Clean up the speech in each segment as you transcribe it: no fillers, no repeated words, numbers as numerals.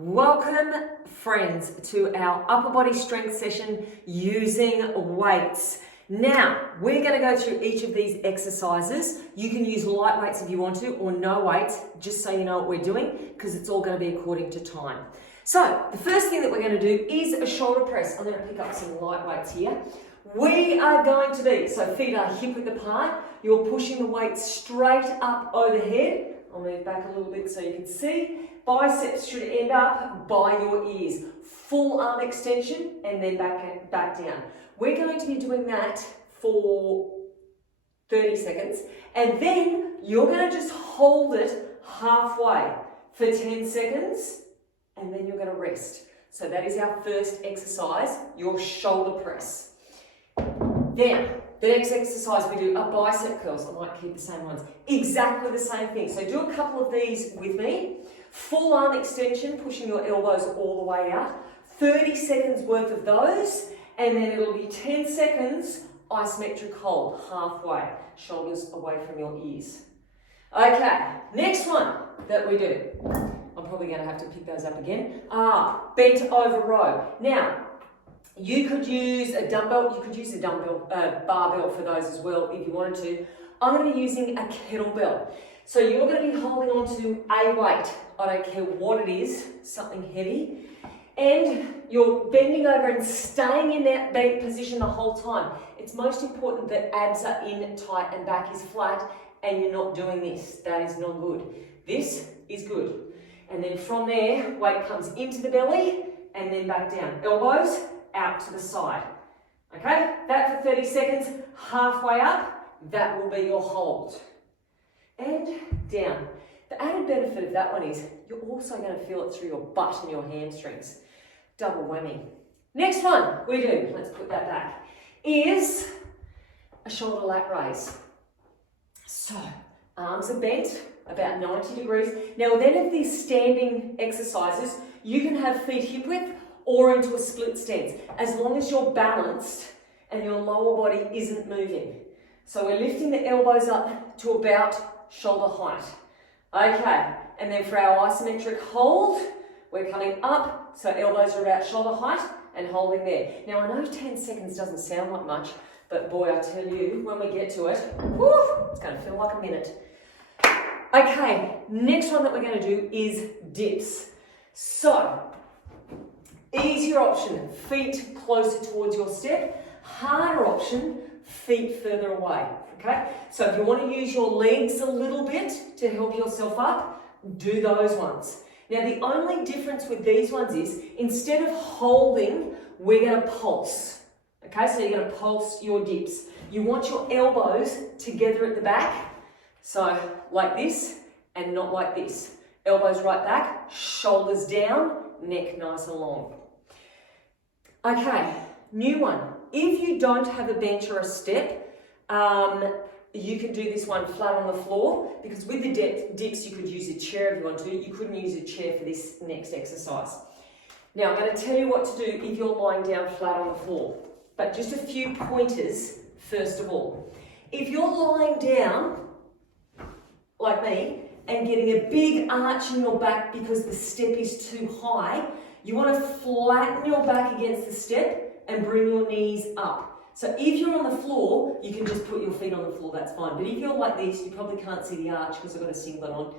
Welcome friends to our upper body strength session using weights. Now, we're going to go through each of these exercises. You can use light weights if you want to, or no weights, just so you know what we're doing, because it's all going to be according to time. So, the first thing that we're going to do is a shoulder press. I'm going to pick up some light weights here. We are going to be, so feet are hip width apart, you're pushing the weight straight up overhead. I'll move back a little bit so you can see. Biceps should end up by your ears. Full arm extension and then back down. We're going to be doing that for 30 seconds and then you're going to just hold it halfway for 10 seconds and then you're going to rest. So that is our first exercise, your shoulder press. Then, the next exercise we do are bicep curls. I might keep the same ones. Exactly the same thing. So do a couple of these with me. Full arm extension, pushing your elbows all the way out. 30 seconds worth of those. And then it'll be 10 seconds isometric hold, halfway. Shoulders away from your ears. Okay, next one that we do. I'm probably going to have to pick those up again. Bent over row. Now, you could use a dumbbell, barbell for those as well if you wanted to. I'm going to be using a kettlebell. So you're going to be holding on to a weight. I don't care what it is, something heavy. And you're bending over and staying in that bent position the whole time. It's most important that abs are in tight and back is flat and you're not doing this. That is not good. This is good. And then from there, weight comes into the belly and then back down. Elbows out to the side. Okay, that for 30 seconds, halfway up, that will be your hold. And down. The added benefit of that one is you're also going to feel it through your butt and your hamstrings. Double whammy. Next one we do, let's put that back, is a shoulder lat raise. So, arms are bent about 90 degrees. Now with any of these standing exercises, you can have feet hip width or into a split stance, as long as you're balanced and your lower body isn't moving. So we're lifting the elbows up to about shoulder height. Okay, and then for our isometric hold, we're coming up, so elbows are about shoulder height and holding there. Now I know 10 seconds doesn't sound like much, but boy, I tell you, when we get to it, whew, it's going to feel like a minute. Okay, next one that we're going to do is dips. So, easier option, feet closer towards your step. Harder option, feet further away, okay? So if you want to use your legs a little bit to help yourself up, do those ones. Now the only difference with these ones is, instead of holding, we're going to pulse, okay? So you're going to pulse your dips. You want your elbows together at the back, so like this and not like this. Elbows right back, shoulders down, neck nice and long. Okay, new one. If you don't have a bench or a step, you can do this one flat on the floor, because with the dips you could use a chair if you want to. You couldn't use a chair for this next exercise. Now I'm going to tell you what to do if you're lying down flat on the floor, but just a few pointers first of all. If you're lying down like me and getting a big arch in your back because the step is too high, you want to flatten your back against the step and bring your knees up. So if you're on the floor, you can just put your feet on the floor, that's fine. But if you're like this, you probably can't see the arch because I've got a singlet on.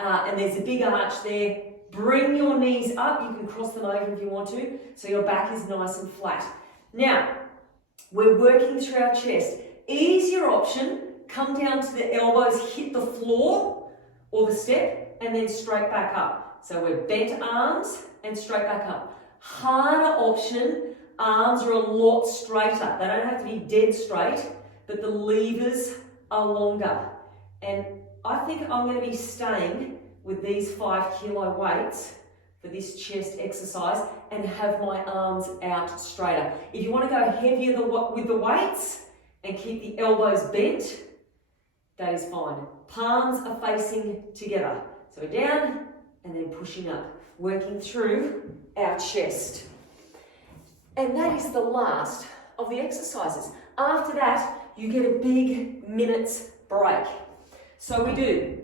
And there's a big arch there. Bring your knees up. You can cross them over if you want to, so your back is nice and flat. Now, we're working through our chest. Easier option, come down to the elbows, hit the floor or the step, and then straight back up. So we're bent arms and straight back up. Harder option, arms are a lot straighter. They don't have to be dead straight, but the levers are longer. And I think I'm going to be staying with these 5 kilo weights for this chest exercise and have my arms out straighter. If you want to go heavier with the weights and keep the elbows bent, that is fine. Palms are facing together. So we're down and then pushing up, working through our chest. And that is the last of the exercises. After that, you get a big minute's break. So we do,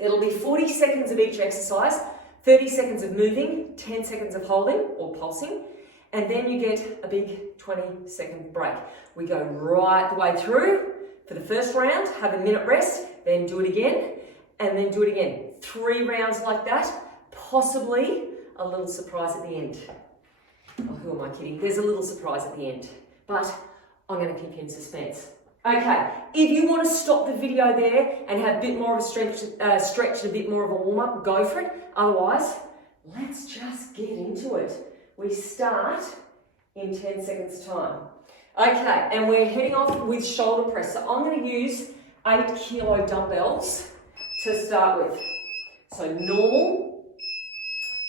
it'll be 40 seconds of each exercise. 30 seconds of moving, 10 seconds of holding or pulsing, and then you get a big 20-second break. We go right the way through for the first round, have a minute rest, then do it again, and then do it again. 3 rounds like that, possibly a little surprise at the end. Oh, who am I kidding? There's a little surprise at the end, but I'm going to keep you in suspense. Okay, if you want to stop the video there and have a bit more of a stretch and a bit more of a warm-up, go for it. Otherwise, let's just get into it. We start in 10 seconds time. Okay, and we're heading off with shoulder press. So I'm going to use 8 kilo dumbbells to start with. So normal,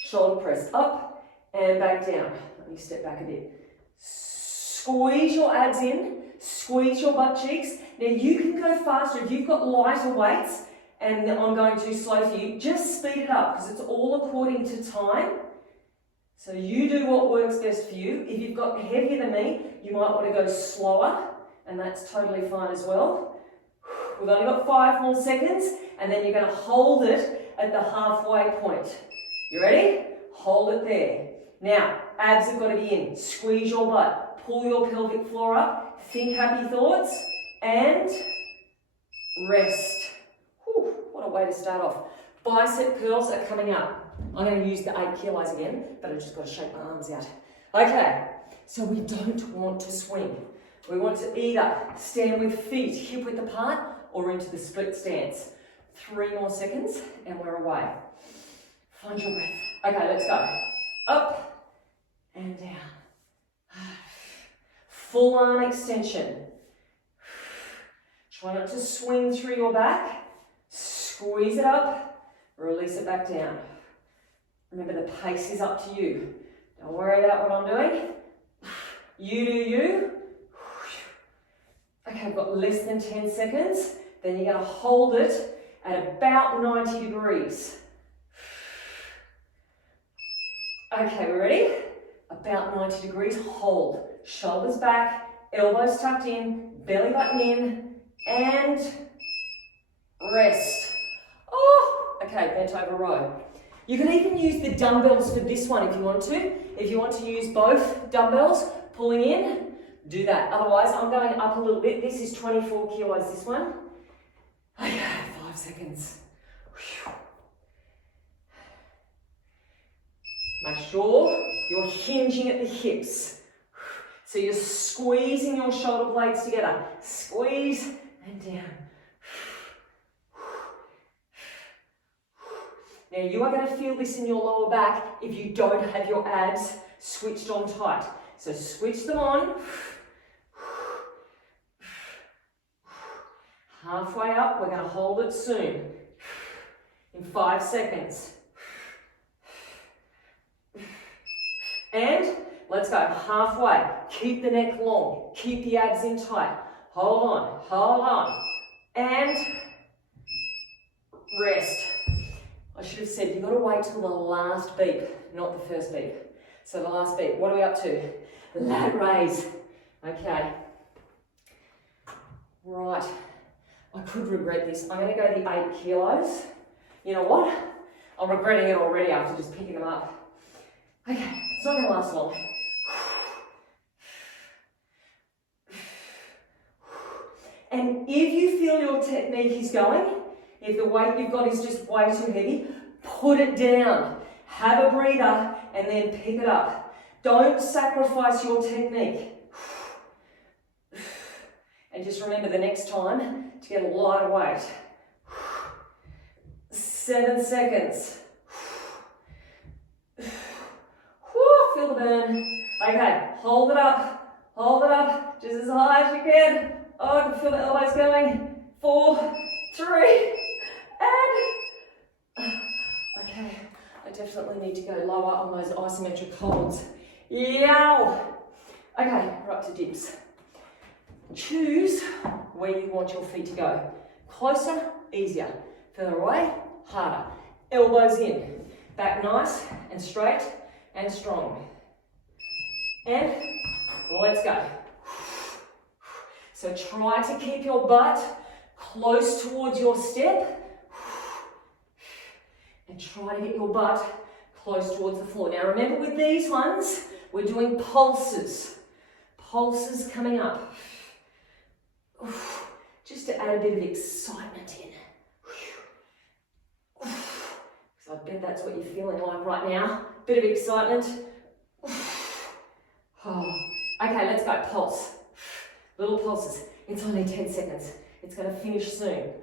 shoulder press up and back down. Let me step back a bit. Squeeze your abs in, squeeze your butt cheeks. Now you can go faster if you've got lighter weights, and I'm going too slow for you. Just speed it up because it's all according to time. So you do what works best for you. If you've got heavier than me, you might want to go slower, and that's totally fine as well. We've only got 5 more seconds, and then you're going to hold it at the halfway point. You ready? Hold it there. Now, abs have got to be in. Squeeze your butt. Pull your pelvic floor up. Think happy thoughts, and rest. Whew, what a way to start off. Bicep curls are coming up. I'm going to use the 8 kilos again, but I've just got to shake my arms out. Okay, so we don't want to swing. We want to either stand with feet hip width apart or into the split stance. 3 more seconds and we're away. Find your breath. Okay, let's go. Up and down. Full arm extension. Try not to swing through your back. Squeeze it up, release it back down. Remember, the pace is up to you. Don't worry about what I'm doing. You do you. Okay, I've got less than 10 seconds. Then you're going to hold it at about 90 degrees. Okay, we're ready? About 90 degrees, hold. Shoulders back, elbows tucked in, belly button in, and rest. Oh, okay, bent over row. You can even use the dumbbells for this one if you want to. If you want to use both dumbbells, pulling in, do that. Otherwise, I'm going up a little bit. This is 24 kilos, this one. Okay, 5 seconds. Make sure you're hinging at the hips. So you're squeezing your shoulder blades together. Squeeze and down. Now you are going to feel this in your lower back if you don't have your abs switched on tight. So switch them on. Halfway up, we're going to hold it soon. In 5 seconds. And let's go halfway. Keep the neck long. Keep the abs in tight. Hold on, hold on. And rest. I should have said, you've got to wait till the last beep, not the first beep. So the last beep, what are we up to? Lat raise. Okay. Right. I could regret this. I'm going to go the 8 kilos. You know what? I'm regretting it already after just picking them up. Okay, it's not going to last long. And if you feel your technique is going, if the weight you've got is just way too heavy, put it down. Have a breather and then pick it up. Don't sacrifice your technique. And just remember the next time to get a lighter weight. 7 seconds. Feel the burn. Okay, hold it up, just as high as you can. Oh, I can feel the elbows going. 4, 3, and okay, I definitely need to go lower on those isometric holds. Yow! Okay, we're up to dips. Choose where you want your feet to go. Closer, easier. Further away, harder. Elbows in. Back nice and straight and strong. And let's go. So try to keep your butt close towards your step. and try to get your butt close towards the floor. Now remember, with these ones, we're doing pulses. Pulses coming up. Just to add a bit of excitement in. So I bet that's what you're feeling like right now. Bit of excitement. Okay, let's go. Pulse. Little pulses. It's only 10 seconds. It's going to finish soon.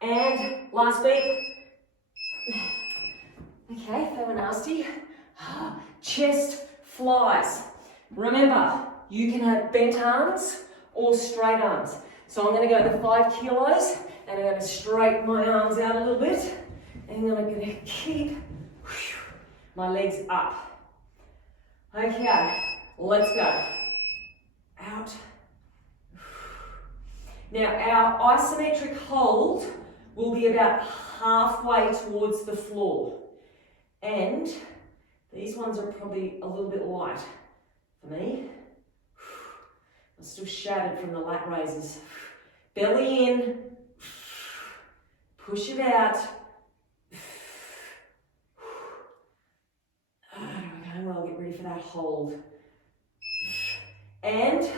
And last beat. Okay, they were nasty. Chest flies. Remember, you can have bent arms or straight arms. So I'm going to go the 5 kilos and I'm going to straighten my arms out a little bit. And then I'm going to keep my legs up. Okay, let's go. Out. Now our isometric hold will be about halfway towards the floor. And these ones are probably a little bit light for me. I'm still shattered from the lat raises. Belly in. Push it out. Okay, well, get ready for that hold. And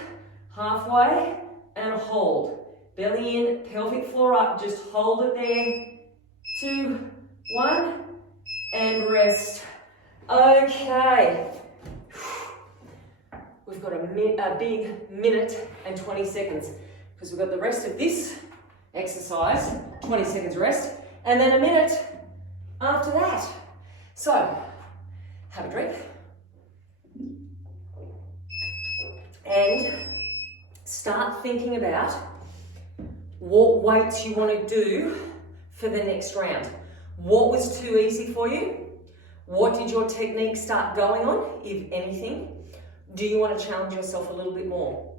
halfway and hold. Belly in, pelvic floor up. Just hold it there. 2, 1, and rest. Okay. We've got a big minute and 20 seconds because we've got the rest of this exercise, 20 seconds rest, and then a minute after that. So, have a drink. And start thinking about what weights you want to do for the next round. What was too easy for you? What did your technique start going on, if anything? Do you want to challenge yourself a little bit more?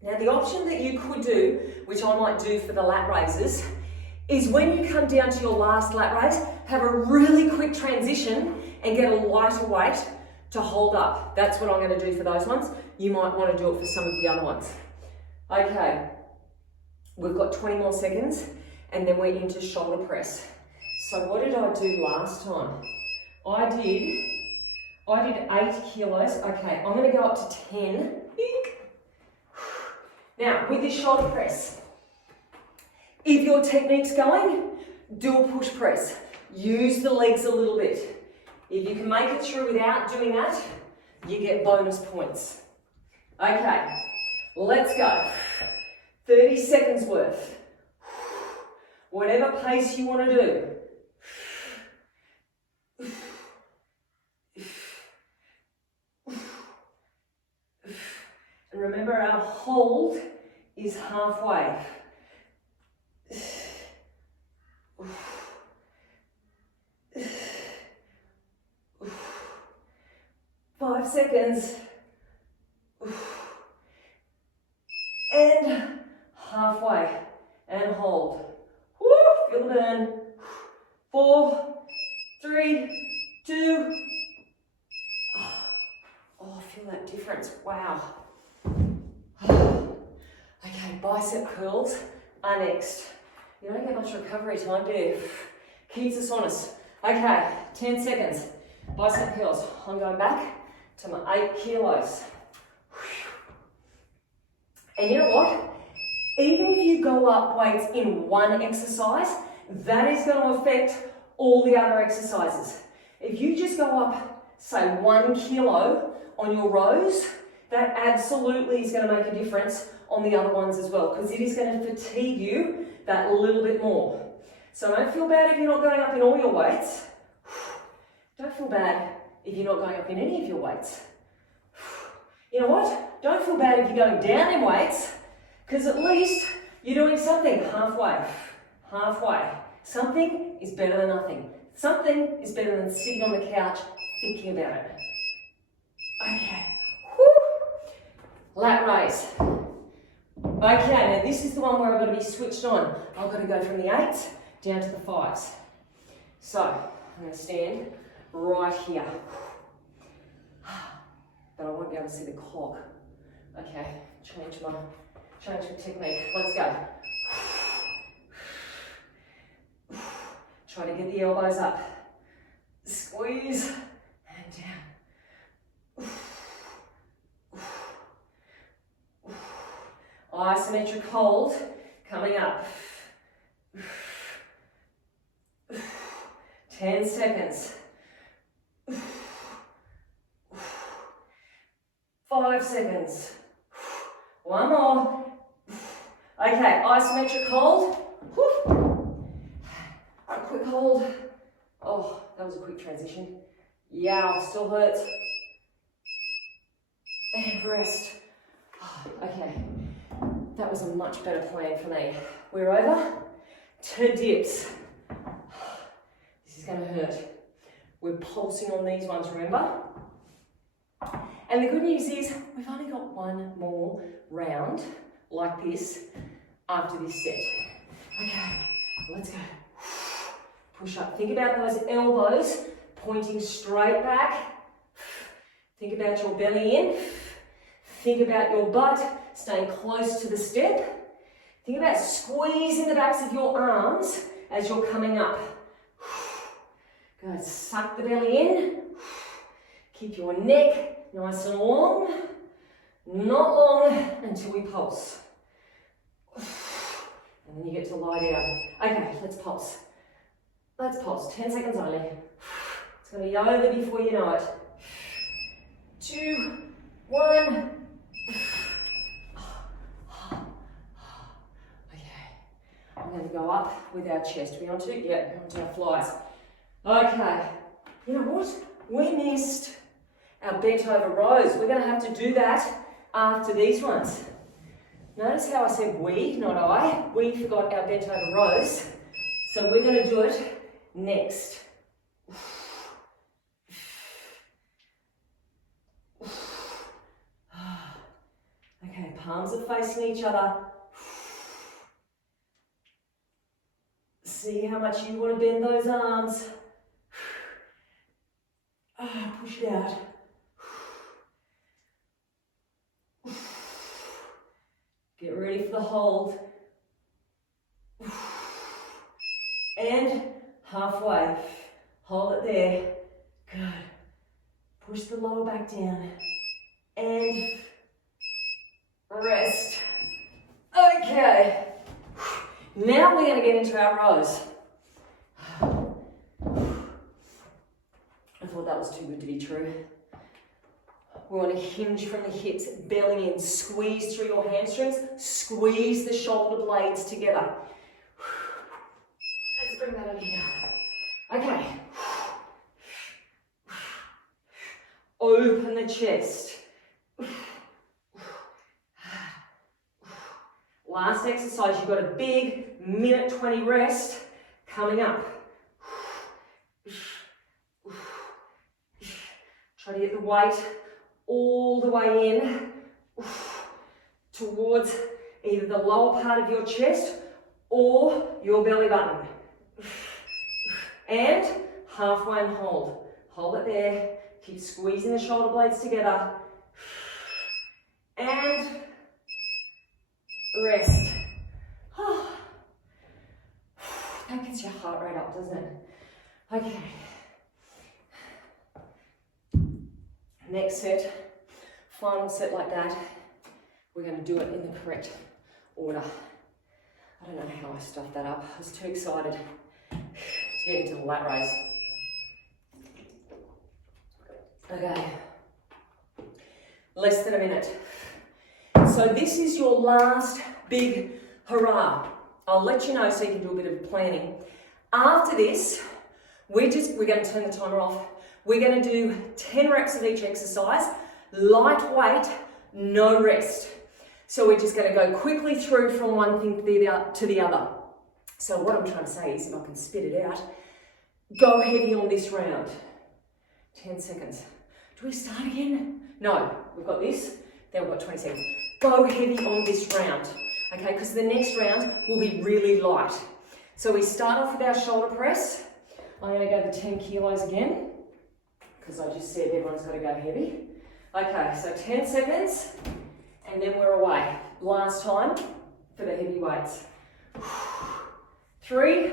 Now, the option that you could do, which I might do for the lat raises, is when you come down to your last lat raise, have a really quick transition and get a lighter weight to hold up. That's what I'm going to do for those ones. You might want to do it for some of the other ones. Okay, we've got 20 more seconds and then we're into shoulder press. So what did I do last time? I did 8 kilos. Okay, I'm going to go up to 10. Now, with this shoulder press, if your technique's going, do a push press. Use the legs a little bit. If you can make it through without doing that, you get bonus points. Okay, let's go. 30 seconds worth. Whatever pace you want to do. And remember, our hold is halfway. 5 seconds. And halfway. And hold. Woo, feel the burn. 4, 3, 2. Oh, feel that difference. Wow. Okay, bicep curls are next. You don't get much recovery time, do you? Keeps us honest. Okay, 10 seconds. Bicep curls. I'm going back to my 8 kilos. And you know what? Even if you go up weights in one exercise, that is going to affect all the other exercises. If you just go up, say, 1 kilo on your rows, that absolutely is going to make a difference on the other ones as well, because it is going to fatigue you that little bit more. So don't feel bad if you're not going up in all your weights. Don't feel bad if you're not going up in any of your weights. You know what? Don't feel bad if you're going down in weights, because at least you're doing something halfway. Halfway. Something is better than nothing. Something is better than sitting on the couch thinking about it. Okay. Woo. Lat raise. Okay, now this is the one where I've got to be switched on. I've got to go from the 8s down to the 5s. So, I'm going to stand right here. But I won't be able to see the clock. Okay, change the technique. Let's go. Try to get the elbows up. Squeeze and down. Isometric hold coming up. 10 seconds. 5 seconds. One more. Okay, isometric hold. A quick hold. Oh, that was a quick transition. Yeah, still hurts. And rest. Okay, that was a much better plan for me. We're over to dips. This is going to hurt. We're pulsing on these ones, remember? And the good news is we've only got one more round like this after this set. Okay, let's go. Push up. Think about those elbows pointing straight back. Think about your belly in. Think about your butt staying close to the step. Think about squeezing the backs of your arms as you're coming up. Good. Suck the belly in. Keep your neck nice and long. Not long until we pulse. And then you get to lie down. Okay, let's pulse. Let's pulse. 10 seconds only. It's going to be over before you know it. 2, 1. Okay. I'm going to go up with our chest. We on to? Yeah, on to our flies. Okay. You know what? We missed our bent over rows. We're going to have to do that after these ones. Notice how I said we, not I. We forgot our bent over rows. So we're going to do it next. Okay, palms are facing each other. See how much you want to bend those arms. Push it out. Get ready for the hold. And halfway. Hold it there. Good. Push the lower back down. And rest. Okay. Now we're going to get into our rows. I thought that was too good to be true. We want to hinge from the hips, belly in, squeeze through your hamstrings, squeeze the shoulder blades together. Let's bring that over here. Okay. Open the chest. Last exercise, you've got a big minute 20 rest coming up. Try to get the weight all the way in towards either the lower part of your chest or your belly button. And halfway and hold. Hold it there. Keep squeezing the shoulder blades together. And rest. That gets your heart rate up, doesn't it? Okay. Next set, final set like that. We're going to do it in the correct order. I don't know how I stuffed that up. I was too excited to get into the lat raise. Okay. Less than a minute. So this is your last big hurrah. I'll let you know so you can do a bit of planning. After this, we're going to turn the timer off. We're going to do 10 reps of each exercise, lightweight, no rest. So we're just going to go quickly through from one thing to the other. So what I'm trying to say is, if I can spit it out, go heavy on this round. 10 seconds. Do we start again? No, we've got this, then we've got 20 seconds. Go heavy on this round, okay? Because the next round will be really light. So we start off with our shoulder press. I'm going to go to 10 kilos again, because I just said everyone's got to go heavy. Okay, so 10 seconds, and then we're away. Last time for the heavy weights. 3,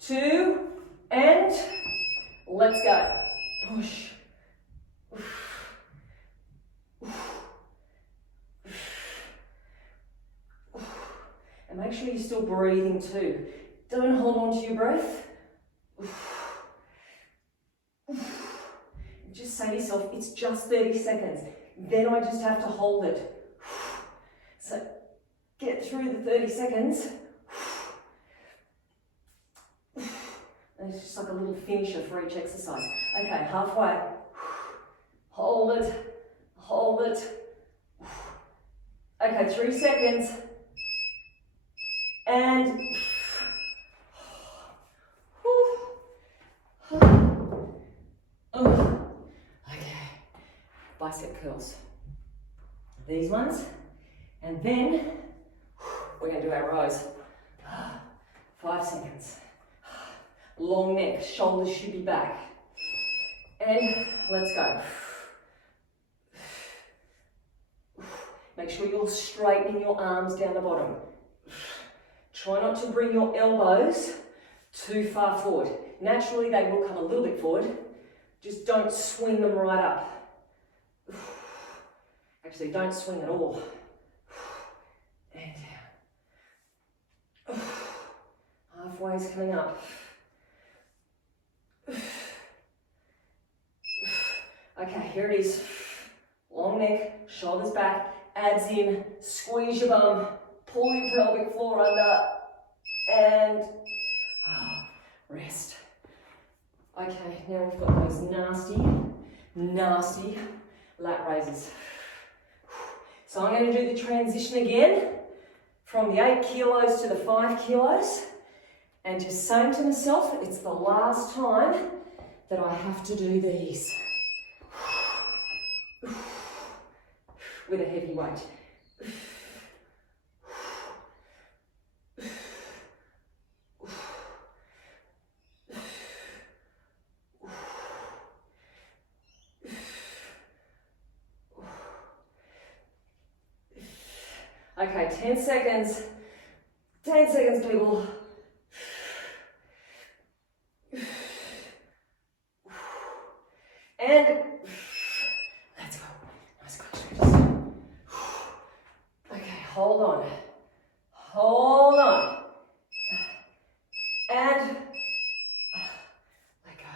2, And let's go. Push. And make sure you're still breathing too. Don't hold on to your breath. Just say to yourself, it's just 30 seconds. Then I just have to hold it. So get through the 30 seconds. And it's just like a little finisher for each exercise. Okay, halfway. Hold it, hold it. Okay, 3 seconds. And okay, bicep curls. These ones. And then we're going to do our rows. 5 seconds. Long neck, shoulders should be back. And let's go. Make sure you're straightening your arms down the bottom. Try not to bring your elbows too far forward. Naturally, they will come a little bit forward. Just don't swing them right up. Actually, don't swing at all. And down. Halfway is coming up. Okay, here it is. Long neck, shoulders back, abs in, squeeze your bum, pull your pelvic floor under, and rest. Okay, now we've got those nasty lat raises. So I'm going to do the transition again from the 8 kilos to the 5 kilos, and just saying to myself, it's the last time that I have to do these. With a heavy weight. Okay, 10 seconds. 10 seconds, people. And let's go. Nice quick stretches. Okay, hold on. Hold on. And let go.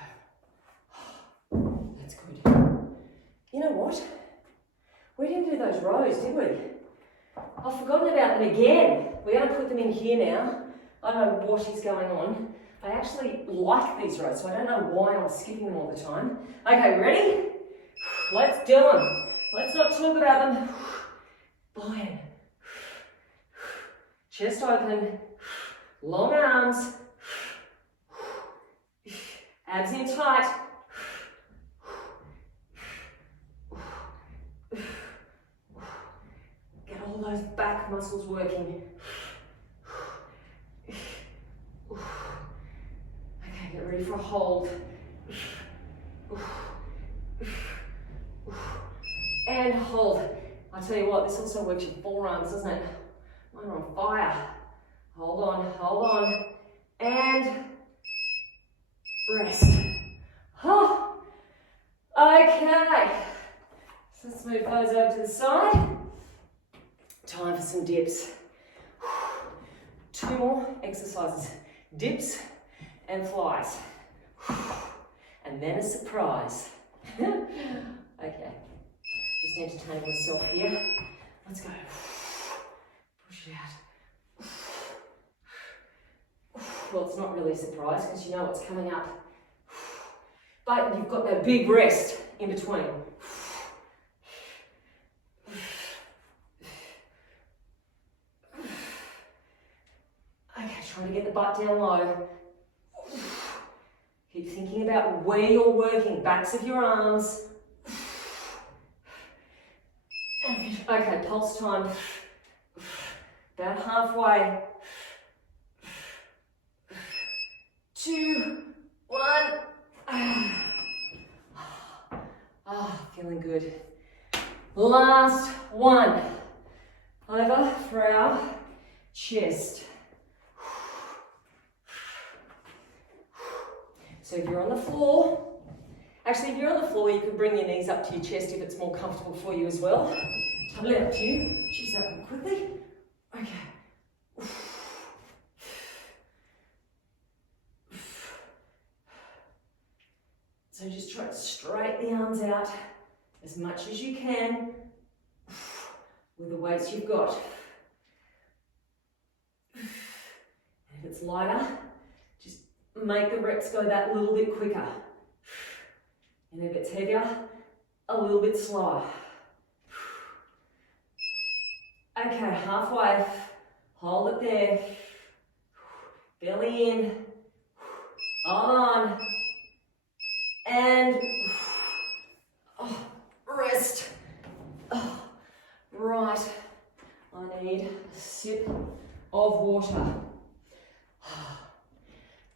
That's good. You know what? We didn't do those rows, did we? I've forgotten about them again. We're going to put them in here now. I don't know what is going on. I actually like these rows, so I don't know why I'm skipping them all the time. Okay, ready? Let's do them. Let's not talk about them. Buy-in. Chest open. Long arms. Abs in tight. Get all those back muscles working. Okay, get ready for a hold. And hold. I tell you what, this also works your forearms, doesn't it? Mine are on fire. Hold on, hold on. And rest. Oh, okay. So let's move those over to the side. Time for some dips. 2 more exercises. Dips and flies. And then a surprise. Okay. Just entertaining myself here. Let's go. Push it out. Well, it's not really a surprise because you know what's coming up. But you've got that big rest in between. Okay, try to get the butt down low. Keep thinking about where you're working, backs of your arms. Okay, pulse time. About halfway. 2, 1. Feeling good. Last one. Over for our chest. So if you're on the floor, actually if you're on the floor, you can bring your knees up to your chest if it's more comfortable for you as well. Totally up to you. Choose that one quickly. Okay. So just try to straighten the arms out as much as you can with the weights you've got. And if it's lighter, just make the reps go that little bit quicker. And if it's heavier, a little bit slower. Okay, halfway. Hold it there. Belly in. Hold on. And rest. Right. I need a sip of water.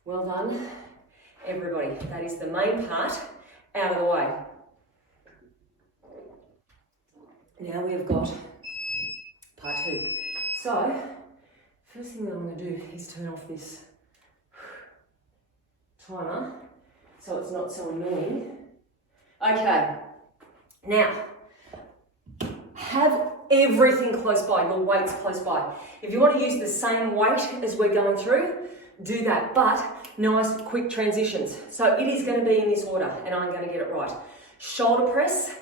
Well done, everybody. That is the main part out of the way. Now we have got part two. So, first thing that I'm going to do is turn off this timer so it's not so annoying. Okay, now have everything close by, your weights close by. If you want to use the same weight as we're going through, do that, but nice quick transitions. So it is going to be in this order, and I'm going to get it right. Shoulder press,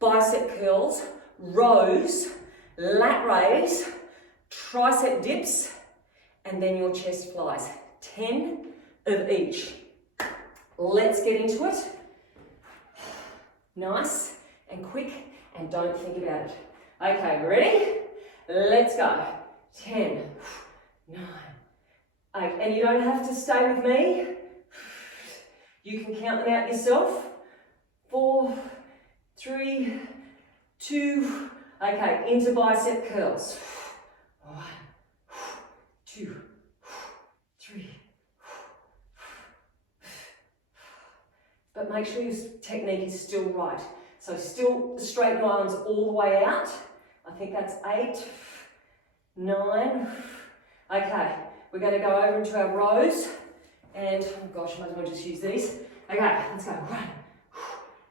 bicep curls, rows, lat raise, tricep dips, and then your chest flies. 10 of each. Let's get into it. Nice and quick, and don't think about it. Okay, ready? Let's go. 10, 9, 8. And you don't have to stay with me. You can count them out yourself. 4, 3, 2. Okay, into bicep curls. 1, 2, 3. But make sure your technique is still right. So still straighten your arms all the way out. I think that's 8, 9. Okay, we're going to go over into our rows. And, oh gosh, might as well just use these. Okay, let's go. 1,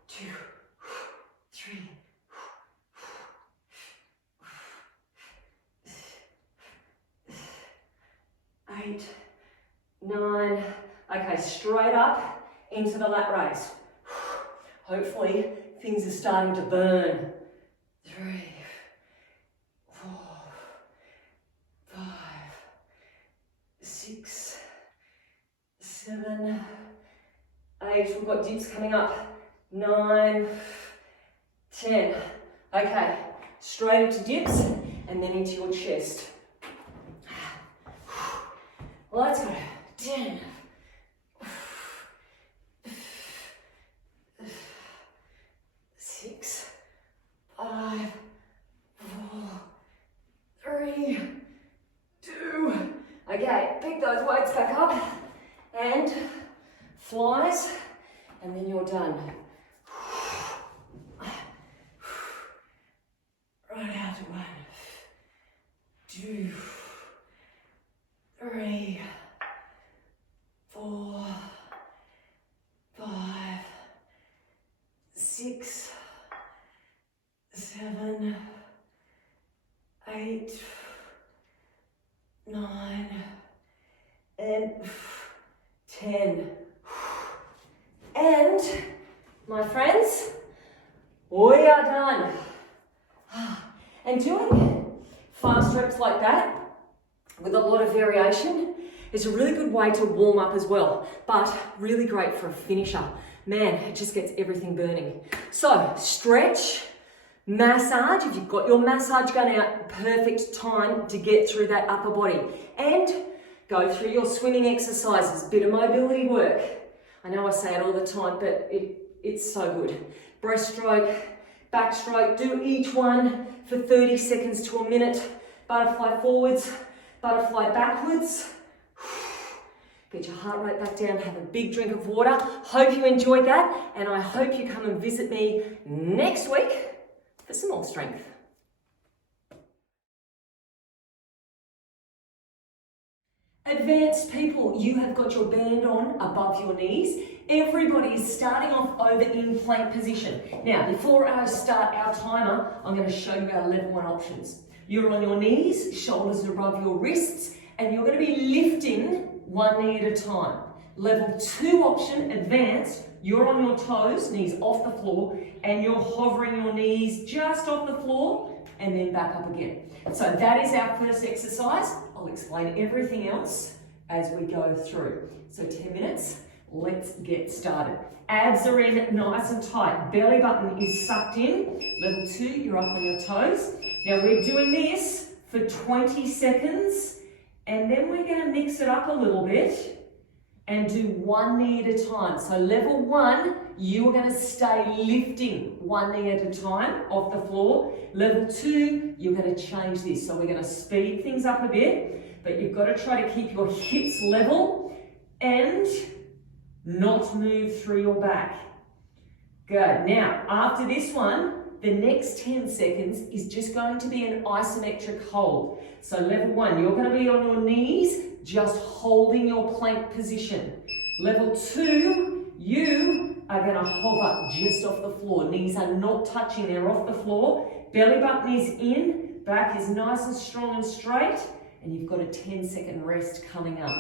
2, 3. 8, 9. Okay, straight up into the lat raise. Hopefully things are starting to burn. 3, 4, 5, 6, 7, 8. We've got dips coming up. 9, 10. Okay, straight into dips and then into your chest. Let's go. 10. 6, 5, 4, 3, 2. Okay, pick those weights back up and flies, and then you're done. Right out. 1, 2, 3, 4, 5, 6, 7, 8, 9, and 10. And, my friends, we are done. And doing fast reps like that, with a lot of variation, is a really good way to warm up as well, but really great for a finisher. Man, it just gets everything burning. So, stretch, massage. If you've got your massage gun out, perfect time to get through that upper body. And go through your swimming exercises, bit of mobility work. I know I say it all the time, but it's so good. Breaststroke, backstroke, do each one for 30 seconds to a minute. Butterfly forwards, butterfly backwards. Get your heart rate back down, have a big drink of water. Hope you enjoyed that, and I hope you come and visit me next week for some more strength. Advanced people, you have got your band on above your knees. Everybody is starting off over in plank position. Now, before I start our timer, I'm going to show you our level 1 options. You're on your knees, shoulders above your wrists, and you're going to be lifting one knee at a time. Level 2 option, advanced, you're on your toes, knees off the floor, and you're hovering your knees just off the floor and then back up again. So that is our first exercise. I'll explain everything else as we go through. So 10 minutes, let's get started. Abs are in nice and tight. Belly button is sucked in. Level 2, you're up on your toes. Now we're doing this for 20 seconds and then we're going to mix it up a little bit and do one knee at a time. So level 1, you are going to stay lifting one knee at a time off the floor. Level 2, you're going to change this. So we're going to speed things up a bit, but you've got to try to keep your hips level and not move through your back. Good. Now, after this one, the next 10 seconds is just going to be an isometric hold. So level 1, you're going to be on your knees, just holding your plank position. Level 2, you are going to hover just off the floor. Knees are not touching, they're off the floor. Belly button is in, back is nice and strong and straight, and you've got a 10-second rest coming up.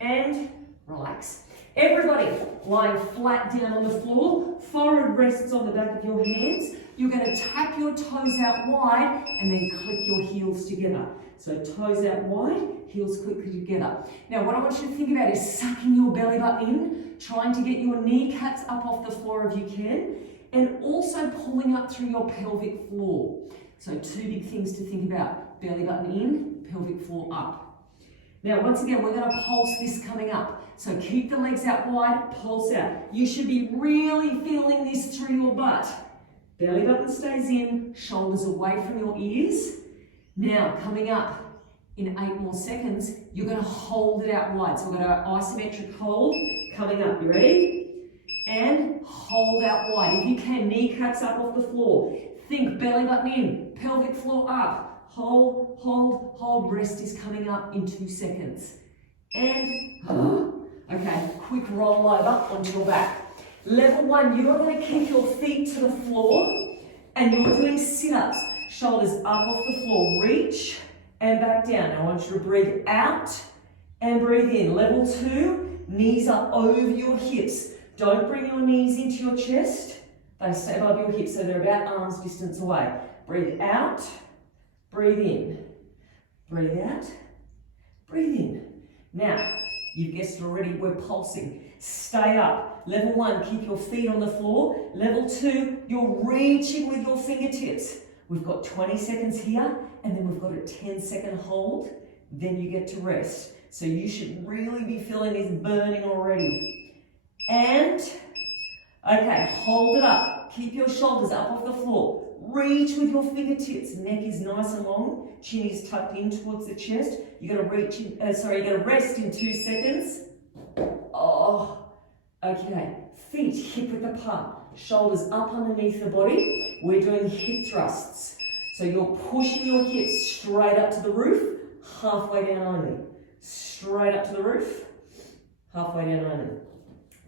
And relax. Everybody lying flat down on the floor, forehead rests on the back of your hands. You're going to tap your toes out wide and then click your heels together. So toes out wide, heels click together. Now what I want you to think about is sucking your belly button in, trying to get your kneecaps up off the floor if you can, and also pulling up through your pelvic floor. So 2 big things to think about. Belly button in, pelvic floor up. Now once again, we're going to pulse this coming up. So keep the legs out wide, pulse out. You should be really feeling this through your butt. Belly button stays in, shoulders away from your ears. Now, coming up in 8 more seconds, you're going to hold it out wide. So we're going to isometric hold coming up. You ready? And hold out wide. If you can, kneecaps up off the floor. Think belly button in, pelvic floor up. Hold, hold, hold. Rest is coming up in 2 seconds. And, okay, quick roll over onto your back. Level 1, you're going to keep your feet to the floor and you're doing sit-ups. Shoulders up off the floor, reach and back down. Now I want you to breathe out and breathe in. Level 2, knees are over your hips. Don't bring your knees into your chest. They stay above your hips, so they're about arm's distance away. Breathe out, breathe in. Breathe out, breathe in. Now, you've guessed it already, we're pulsing. Stay up. Level 1, keep your feet on the floor. Level 2, you're reaching with your fingertips. We've got 20 seconds here, and then we've got a 10-second hold. Then you get to rest. So you should really be feeling this burning already. And, okay, hold it up. Keep your shoulders up off the floor. Reach with your fingertips. Neck is nice and long. Chin is tucked in towards the chest. You're going to reach in, you're going to rest in 2 seconds. Oh, okay. Feet hip width apart. Shoulders up underneath the body. We're doing hip thrusts. So you're pushing your hips straight up to the roof, halfway down only. Straight up to the roof, halfway down only.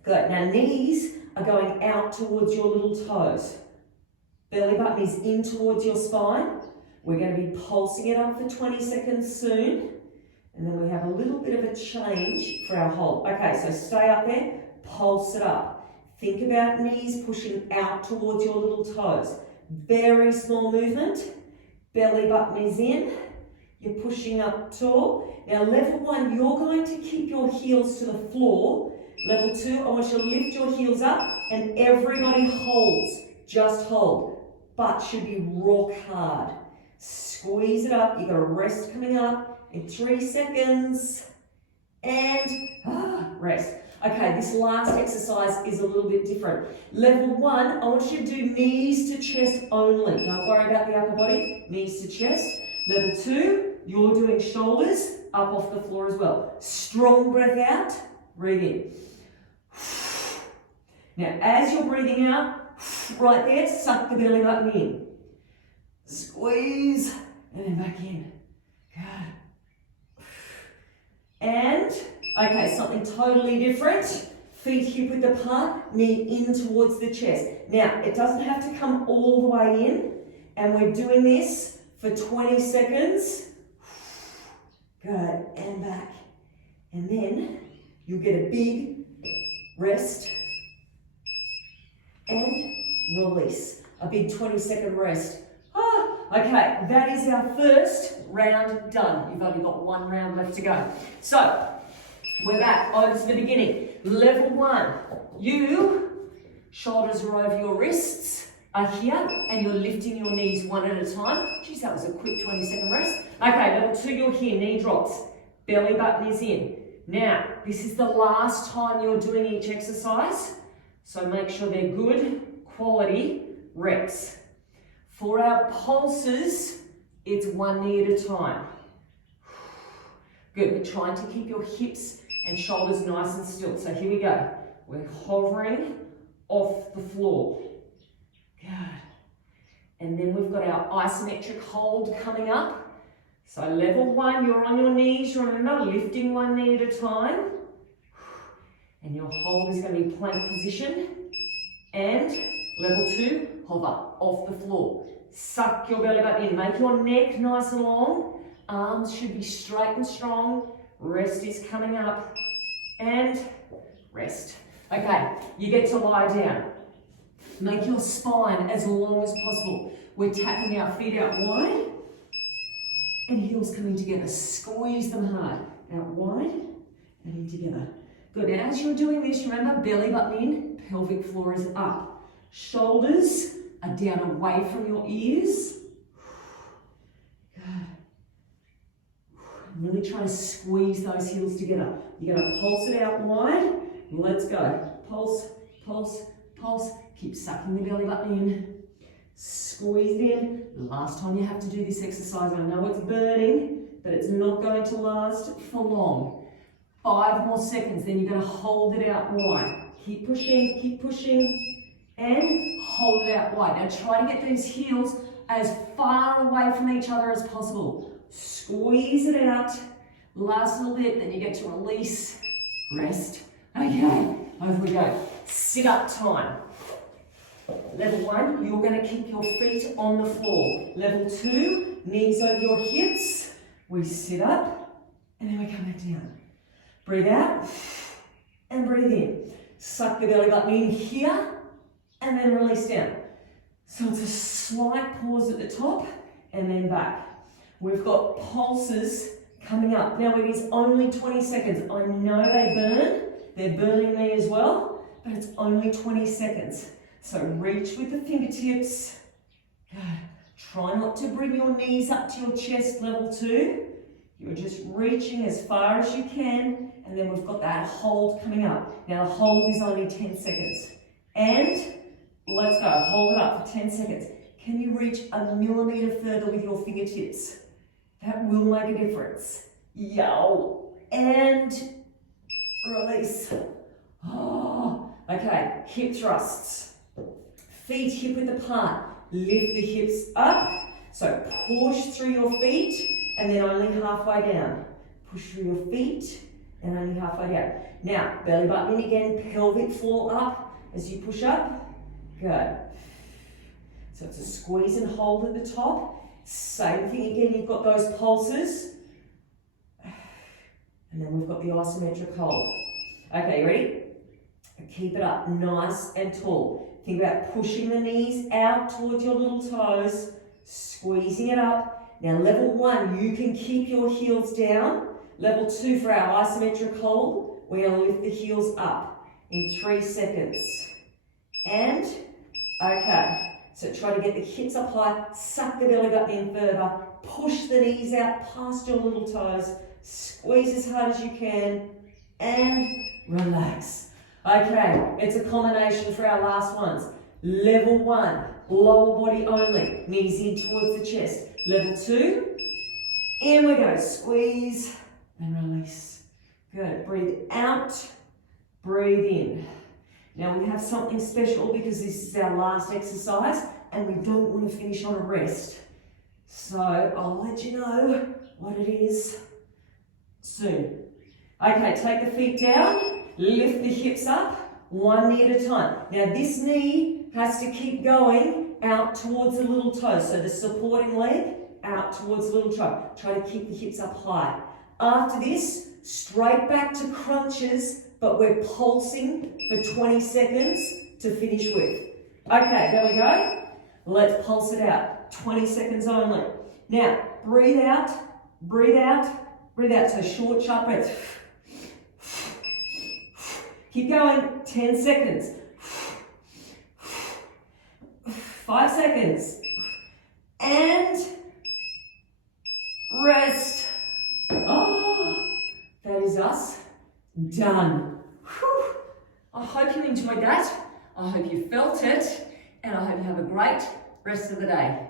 Good. Now knees are going out towards your little toes. Belly button is in towards your spine. We're going to be pulsing it up for 20 seconds soon. And then we have a little bit of a change for our hold. Okay, so stay up there, pulse it up. Think about knees pushing out towards your little toes. Very small movement. Belly button is in. You're pushing up tall. Now level 1, you're going to keep your heels to the floor. Level 2, I want you to lift your heels up and everybody holds. Just hold. Butt should be rock hard. Squeeze it up. You've got a rest coming up in 3 seconds. And rest. Okay, this last exercise is a little bit different. Level 1, I want you to do knees to chest only. Don't worry about the upper body. Knees to chest. Level 2, you're doing shoulders up off the floor as well. Strong breath out. Breathe in. Now, as you're breathing out, right there, suck the belly button in. Squeeze, and then back in. Good. And, okay, something totally different. Feet hip width apart, knee in towards the chest. Now, it doesn't have to come all the way in, and we're doing this for 20 seconds. Good, and back. And then you'll get a big rest and release. A big 20-second rest. Okay, that is our first round done. You've only got one round left to go. So, we're back over to the beginning. Level 1, shoulders are over your wrists, are here, and you're lifting your knees one at a time. Geez, that was a quick 20-second rest. Okay, level 2, you're here, knee drops, belly button is in. Now, this is the last time you're doing each exercise, so make sure they're good quality reps. For our pulses, it's one knee at a time. Good, we're trying to keep your hips and shoulders nice and still. So here we go. We're hovering off the floor. Good. And then we've got our isometric hold coming up. So level 1, you're on your knees. Remember, lifting one knee at a time. And your hold is going to be plank position. And level 2, hover off the floor. Suck your belly button in. Make your neck nice and long. Arms should be straight and strong. Rest is coming up. And rest. Okay, you get to lie down. Make your spine as long as possible. We're tapping our feet out wide. And heels coming together. Squeeze them hard. Out wide and in together. Good. Now, as you're doing this, remember, belly button in, pelvic floor is up. Shoulders are down away from your ears. Good. Really try to squeeze those heels together. You're going to pulse it out wide. Let's go. Pulse, pulse, pulse. Keep sucking the belly button in. Squeeze it in. Last time you have to do this exercise. I know it's burning, but it's not going to last for long. 5 more seconds, then you're going to hold it out wide. Keep pushing, and hold it out wide. Now try to get these heels as far away from each other as possible. Squeeze it out. Last little bit, then you get to release, rest. Okay, over we go. Sit up time. Level 1, you're going to keep your feet on the floor. Level 2, knees over your hips. We sit up, and then we come back down. Breathe out, and breathe in. Suck the belly button in here, and then release down. So it's a slight pause at the top, and then back. We've got pulses coming up. Now it is only 20 seconds. I know they burn. They're burning me as well, but it's only 20 seconds. So reach with the fingertips. Good. Try not to bring your knees up to your chest, level 2. You're just reaching as far as you can, and then we've got that hold coming up. Now the hold is only 10 seconds. And let's go, hold it up for 10 seconds. Can you reach a millimeter further with your fingertips? That will make a difference. Yo, and release. Oh, okay, hip thrusts. Feet hip width apart. Lift the hips up. So push through your feet and then only halfway down. Push through your feet and only halfway down. Now, belly button in again, pelvic floor up as you push up. Good. So it's a squeeze and hold at the top. Same thing again, you've got those pulses. And then we've got the isometric hold. Okay, you ready? Keep it up nice and tall. Think about pushing the knees out towards your little toes, squeezing it up. Now level 1, you can keep your heels down. Level 2 for our isometric hold, we're going to lift the heels up in 3 seconds. And, okay, so try to get the hips up high, suck the belly button in further, push the knees out past your little toes, squeeze as hard as you can, and relax. Okay, it's a combination for our last ones. Level 1, lower body only, knees in towards the chest. Level 2, in we go, squeeze and release. Good, breathe out, breathe in. Now we have something special because this is our last exercise and we don't want to finish on a rest. So I'll let you know what it is soon. Okay, take the feet down, lift the hips up, one knee at a time. Now this knee has to keep going out towards the little toe. So the supporting leg out towards the little toe. Try to keep the hips up high. After this, straight back to crunches, but we're pulsing for 20 seconds to finish with. Okay, there we go. Let's pulse it out. 20 seconds only. Now, breathe out, breathe out, breathe out. So short, sharp breath. Keep going. 10 seconds. 5 seconds. And rest. Oh, that is us done. Whew. I hope you enjoyed that. I hope you felt it. And I hope you have a great rest of the day.